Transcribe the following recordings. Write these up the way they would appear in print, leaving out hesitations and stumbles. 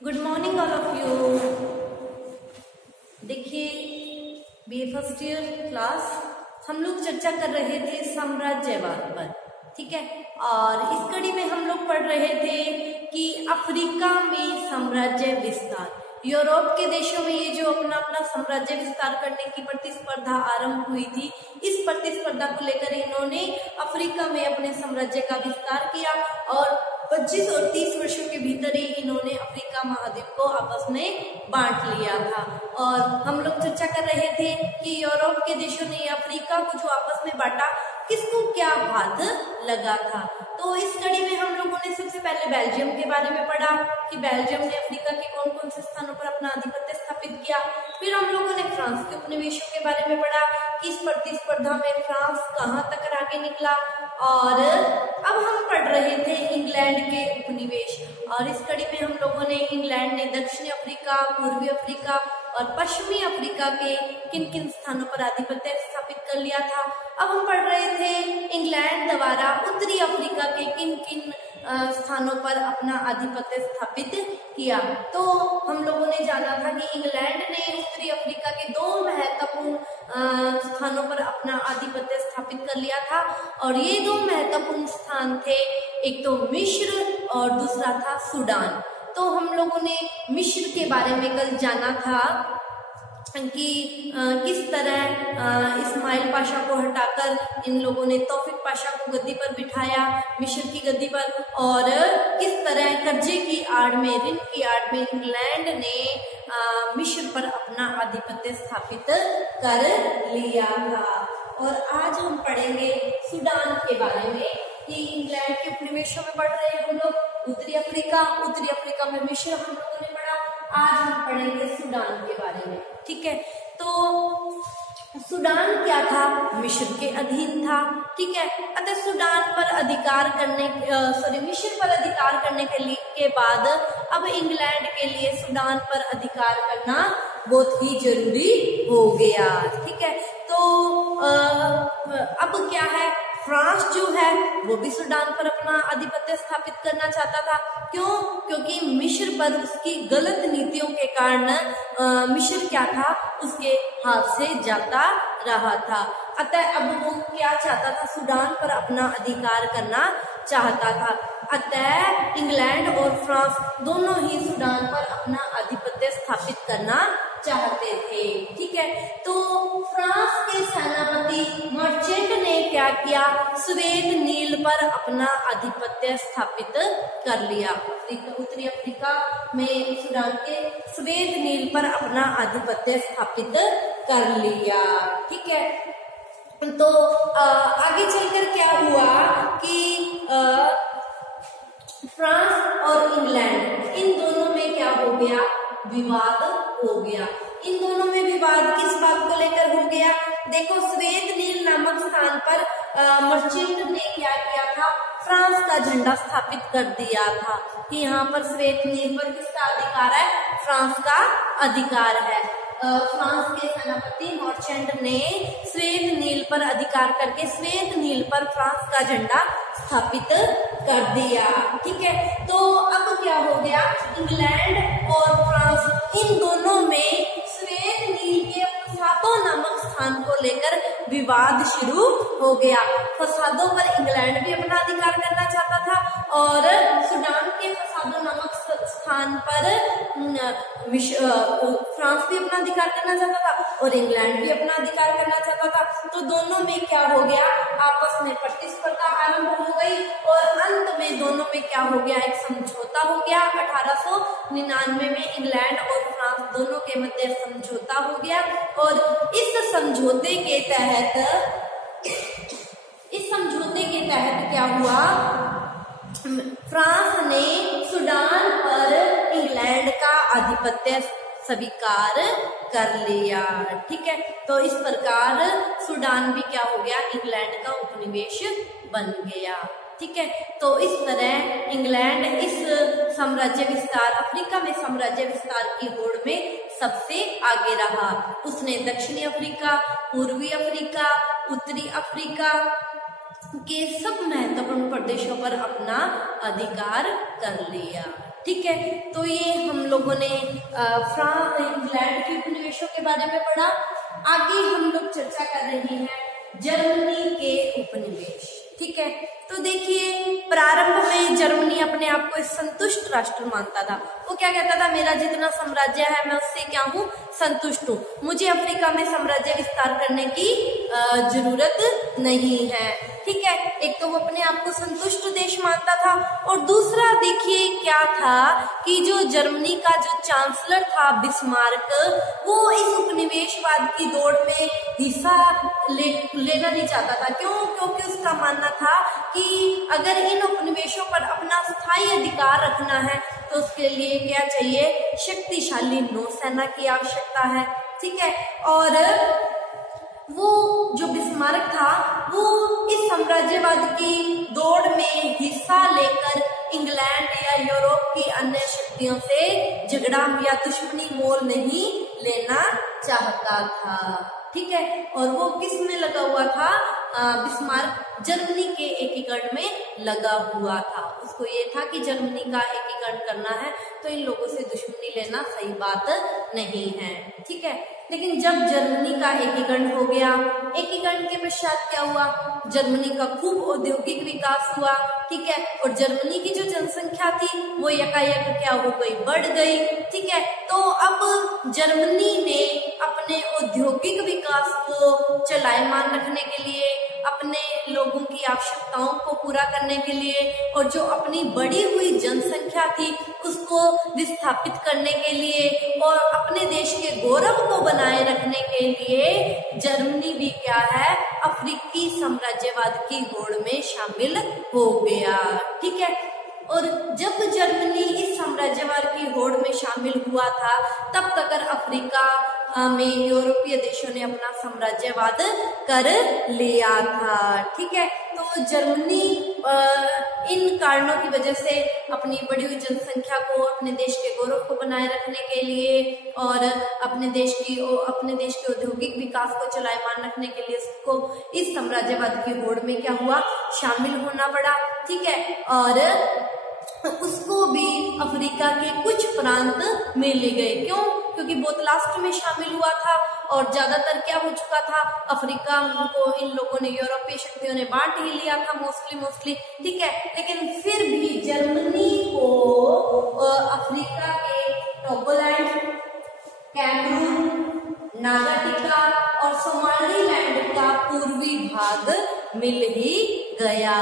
Good morning all of you. देखिए, BA first year class हम लोग चर्चा कर रहे थे साम्राज्यवाद पर, ठीक है। और इस कड़ी में हम लोग पढ़ रहे थे कि अफ्रीका में साम्राज्य विस्तार, यूरोप के देशों में ये जो अपना अपना साम्राज्य विस्तार करने की प्रतिस्पर्धा आरंभ हुई थी, इस प्रतिस्पर्धा को लेकर इन्होंने अफ्रीका में अपने साम्राज्य का विस्तार किया और 25 और 30 वर्षों के भीतर ही इन्होंने अफ्रीका महाद्वीप को आपस में बांट लिया था। और हम लोग चर्चा कर रहे थे कि यूरोप के देशों ने अफ्रीका को जो आपस में बांटा, किसको क्या हाथ लगा था। तो इस कड़ी में हम लोगों ने सबसे पहले बेल्जियम के बारे में पढ़ा कि बेल्जियम ने अफ्रीका के कौन कौन से स्थानों पर अपना आधिपत्य स्थापित किया। फिर हम लोगों ने फ्रांस के उपनिवेशों के बारे में पढ़ा कि इस प्रतिस्पर्धा में फ्रांस कहाँ तक आगे निकला। और अब हम पढ़ रहे थे इंग्लैंड के उपनिवेश, और इस कड़ी में हम लोगों ने इंग्लैंड ने दक्षिणी अफ्रीका, पूर्वी अफ्रीका और पश्चिमी अफ्रीका के किन किन स्थानों पर आधिपत्य स्थापित कर लिया था। अब हम पढ़ रहे थे इंग्लैंड द्वारा उत्तरी अफ्रीका के किन किन स्थानों पर अपना आधिपत्य स्थापित किया। तो हम लोगों ने जाना था कि इंग्लैंड ने उत्तरी अफ्रीका के दो महत्वपूर्ण स्थानों पर अपना आधिपत्य स्थापित कर लिया था, और ये दो महत्वपूर्ण स्थान थे, एक तो मिस्र और दूसरा था सूडान। तो हम लोगों ने मिस्र के बारे में कल जाना था कि किस तरह इस्माइल पाशा को हटाकर इन लोगों ने तौफीक पाशा को गद्दी पर बिठाया, मिस्र की गद्दी पर, और किस तरह कर्जे की आड़ में, ऋण की आड़ में इंग्लैंड ने मिस्र पर अपना आधिपत्य स्थापित कर लिया था। और आज हम पढ़ेंगे सूडान के बारे में कि इंग्लैंड के उपनिवेशों में पढ़ रहे हैं हम लोग उत्तरी अफ्रीका में मिस्र हम लोगों ने पढ़ा। आज हम पढ़ेंगे सूडान के बारे में, ठीक है। तो सूडान क्या था? मिस्र के अधीन था, ठीक है। अतः सूडान पर अधिकार करने मिस्र पर अधिकार करने के बाद अब इंग्लैंड के लिए सूडान पर अधिकार करना बहुत ही जरूरी हो गया, ठीक है। तो अब क्या है, फ्रांस जो है वो भी सूडान पर अपना आधिपत्य स्थापित करना चाहता था। क्यों? क्योंकि मिस्र पर उसकी गलत नीतियों के कारण मिस्र क्या था, उसके हाथ से जाता रहा था। अतः अब वो क्या चाहता था, सूडान पर अपना अधिकार करना चाहता था। अतः इंग्लैंड और फ्रांस दोनों ही सूडान पर अपना आधिपत्य स्थापित करना चाहते थे, ठीक है। तो फ्रांस के सेनापति मर्चेंट ने क्या किया, स्वेद नील पर अपना आधिपत्य स्थापित कर लिया। उत्तरी अफ्रीका में सूडान के स्वेद नील पर अपना आधिपत्य स्थापित कर लिया, ठीक है। तो आगे चलकर क्या हुआ कि फ्रांस और इंग्लैंड, इन दोनों में क्या हो गया, विवाद हो गया। इन दोनों में विवाद किस बात को लेकर हो गया? देखो, स्वेद नील नामक स्थान पर मर्चेंट ने क्या किया था, फ्रांस का झंडा स्थापित कर दिया था कि यहाँ पर स्वेद नील पर किसका अधिकार है, फ्रांस का अधिकार है। फ्रांस के सेनापति मर्चेंट ने स्वेद नील पर अधिकार करके स्वेद नील पर फ्रांस का झंडा स्थापित कर दिया, ठीक है। तो अब क्या हो गया, इंग्लैंड और फ्रांस इन दोनों में स्वेद नील के फसादो नामक स्थान को लेकर विवाद शुरू हो गया। फसादों पर इंग्लैंड भी अपना अधिकार करना चाहता था, और सूडान के फसादो नामक स्थान पर फ्रांस भी अपना अधिकार करना चाहता था और इंग्लैंड भी अपना अधिकार करना चाहता था। तो दोनों में क्या हो गया, आपस में प्रतिस्पर्धा आरंभ हो गई, और अंत में दोनों में क्या हो गया, एक समझौता हो गया। 1899 में इंग्लैंड और फ्रांस दोनों के मध्य समझौता हो गया, और इस समझौते के तहत क्या हुआ, फ्रांस ने सूडान पर इंग्लैंड का आधिपत्य स्वीकार कर लिया, ठीक है। तो इस प्रकार सूडान भी क्या हो गया, इंग्लैंड का उपनिवेश बन गया, ठीक है। तो इस तरह इंग्लैंड इस साम्राज्य विस्तार, अफ्रीका में साम्राज्य विस्तार की होड़ में सबसे आगे रहा। उसने दक्षिणी अफ्रीका, पूर्वी अफ्रीका, उत्तरी अफ्रीका के सब महत्वपूर्ण प्रदेशों पर अपना अधिकार कर लिया, ठीक है, तो ये हम लोगों ने फ्रांस इंग्लैंड के उपनिवेशों के बारे में पढ़ा। आगे हम लोग चर्चा कर रहे हैं जर्मनी के उपनिवेश। ठीक है, तो देखिए प्रारंभ में जर्मनी अपने आप को संतुष्ट राष्ट्र मानता था। वो क्या कहता था, मेरा जितना साम्राज्य है मैं उससे क्या हूँ, संतुष्ट हूँ, मुझे अफ्रीका में साम्राज्य विस्तार करने की जरूरत नहीं है। ठीक है, एक तो वो अपने आप को संतुष्ट देश मानता था, और दूसरा देखिए क्या था कि जो जर्मनी का जो चांसलर था बिस्मार्क, वो इस उपनिवेशवाद की दौड़ में हिस्सा लेना नहीं चाहता था। क्यों? क्योंकि उसका मानना था कि अगर इन उपनिवेशों पर अपना स्थायी अधिकार रखना है तो उसके लिए क्या चाहिए, शक्तिशाली नौसेना की आवश्यकता है। ठीक है, और वो जो बिस्मार्क था वो इस साम्राज्यवाद की दौड़ में हिस्सा लेकर इंग्लैंड या यूरोप की अन्य शक्तियों से झगड़ा या दुश्मनी मोल नहीं लेना चाहता था। ठीक है, और वो किस में लगा हुआ था, बिस्मार्क जर्मनी के एकीकरण में लगा हुआ था। उसको ये था कि जर्मनी का एकीकरण करना है तो इन लोगों से दुश्मनी लेना सही बात नहीं है। ठीक है, लेकिन जब जर्मनी का एकीकरण हो गया, एकीकरण के पश्चात क्या हुआ, जर्मनी का खूब औद्योगिक विकास हुआ। ठीक है, और जर्मनी की जो जनसंख्या थी वो यकायक क्या हो गई, बढ़ गई। ठीक है, तो अब जर्मनी ने अपने औद्योगिक विकास को चलायमान रखने के लिए, अपने लोगों की आवश्यकताओं को पूरा करने के लिए, और जो अपनी बढ़ी हुई जनसंख्या थी उसको विस्थापित करने के लिए, और अपने देश के गौरव को बनाए रखने के लिए जर्मनी भी क्या है, अफ्रीकी साम्राज्यवाद की होड़ में शामिल हो गया। ठीक है, और जब जर्मनी इस साम्राज्यवाद की होड़ में शामिल हुआ था तब तक अफ्रीका में यूरोपीय देशों ने अपना साम्राज्यवाद कर लिया था। ठीक है, तो जर्मनी इन कारणों की वजह से अपनी बढ़ी हुई जनसंख्या को, अपने देश के गौरव को बनाए रखने के लिए और अपने देश के औद्योगिक विकास को चलायमान रखने के लिए उसको इस साम्राज्यवाद की होड़ में क्या हुआ, शामिल होना पड़ा। ठीक है, और उसको भी अफ्रीका के कुछ प्रांत मिल गए। क्यों? क्योंकि बहुत लास्ट में शामिल हुआ था और ज्यादातर क्या हो चुका था, अफ्रीका को इन लोगों ने, यूरोपीय शक्तियों ने बांट ही लिया था मोस्टली। ठीक है, लेकिन फिर भी जर्मनी को अफ्रीका के टोगोलैंड, कैमरून, नागाटिका और सोमालीलैंड का पूर्वी भाग मिल ही गया।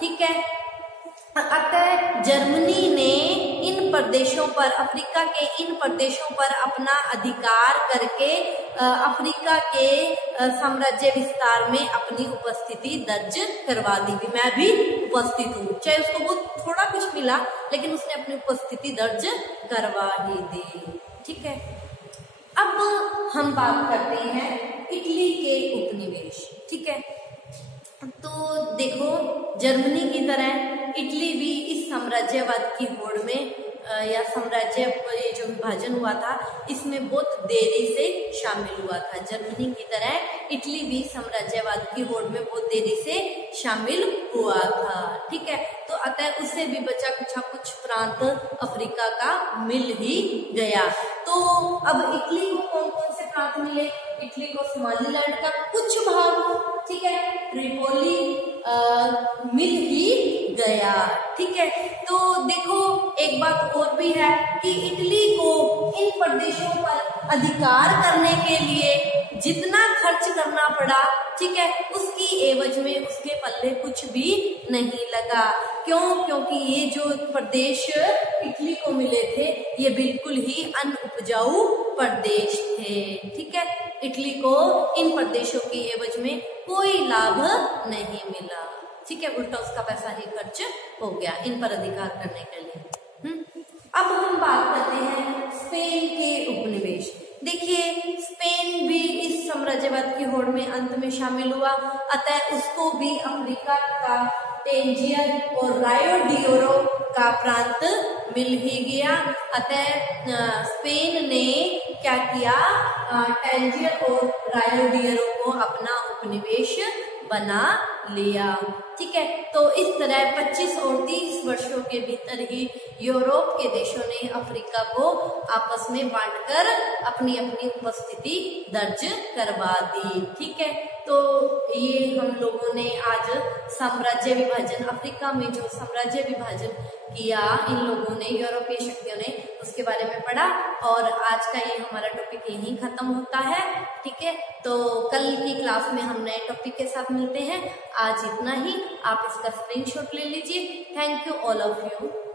ठीक है, अतः जर्मनी ने इन प्रदेशों पर, अफ्रीका के इन प्रदेशों पर अपना अधिकार करके अफ्रीका के साम्राज्य विस्तार में अपनी उपस्थिति दर्ज करवा दी। मैं भी उपस्थित हूँ, चाहे उसको बहुत थोड़ा कुछ मिला लेकिन उसने अपनी उपस्थिति दर्ज करवा ही दी। ठीक है, अब हम बात करते हैं इटली के उपनिवेश। ठीक है, तो देखो जर्मनी की तरह इटली भी इस साम्राज्यवाद की होड़ में या साम्राज्य ये जो विभाजन हुआ था इसमें बहुत देरी से शामिल हुआ था। जर्मनी की तरह इटली भी साम्राज्यवाद की होड़ में बहुत देरी से शामिल हुआ था। ठीक है, तो अतः उससे भी बचा कुछ प्रांत अफ्रीका का मिल ही गया। तो अब इटली को कौन कौन से प्रांत मिले? इटली को सोमालीलैंड का कुछ भाग, ठीक है, ट्रिपोली मिल ही गया। ठीक है, तो देखो एक बात और भी है कि इटली को इन प्रदेशों पर अधिकार करने के लिए जितना खर्च करना पड़ा, ठीक है, उसकी एवज में उसके पल्ले कुछ भी नहीं लगा। क्यों? क्योंकि ये जो प्रदेश इटली को मिले थे ये बिल्कुल ही अनउपजाऊ प्रदेश थे। ठीक है, इटली को इन प्रदेशों की एवज में कोई लाभ नहीं मिला। ठीक है, उल्टा उसका पैसा ही खर्च हो गया इन पर अधिकार करने के लिए। अब हम बात करते हैं स्पेन के उपनिवेश। देखिए स्पेन भी इस साम्राज्यवाद की होड़ में अंत में शामिल हुआ, अतः उसको भी अफ्रीका का टेंजियर और रायो डी ओरो का प्रांत मिल ही गया। अतः स्पेन ने क्या किया, टेंजियर और रायो डी ओरो को अपना उपनिवेश बना लिया। ठीक है, तो इस तरह 25 और 30 वर्षों के भीतर ही यूरोप के देशों ने अफ्रीका को आपस में बांटकर अपनी अपनी उपस्थिति दर्ज करवा दी। ठीक है, तो ये हम लोगों ने आज साम्राज्य विभाजन, अफ्रीका में जो साम्राज्य विभाजन किया इन लोगों ने, यूरोपीय शक्तियों ने, उसके बारे में पढ़ा। और आज का ये हमारा टॉपिक यहीं खत्म होता है। ठीक है, तो कल की क्लास में हम नए टॉपिक के साथ मिलते हैं। आज इतना ही, आप इसका स्क्रीनशॉट ले लीजिए। Thank you all of you.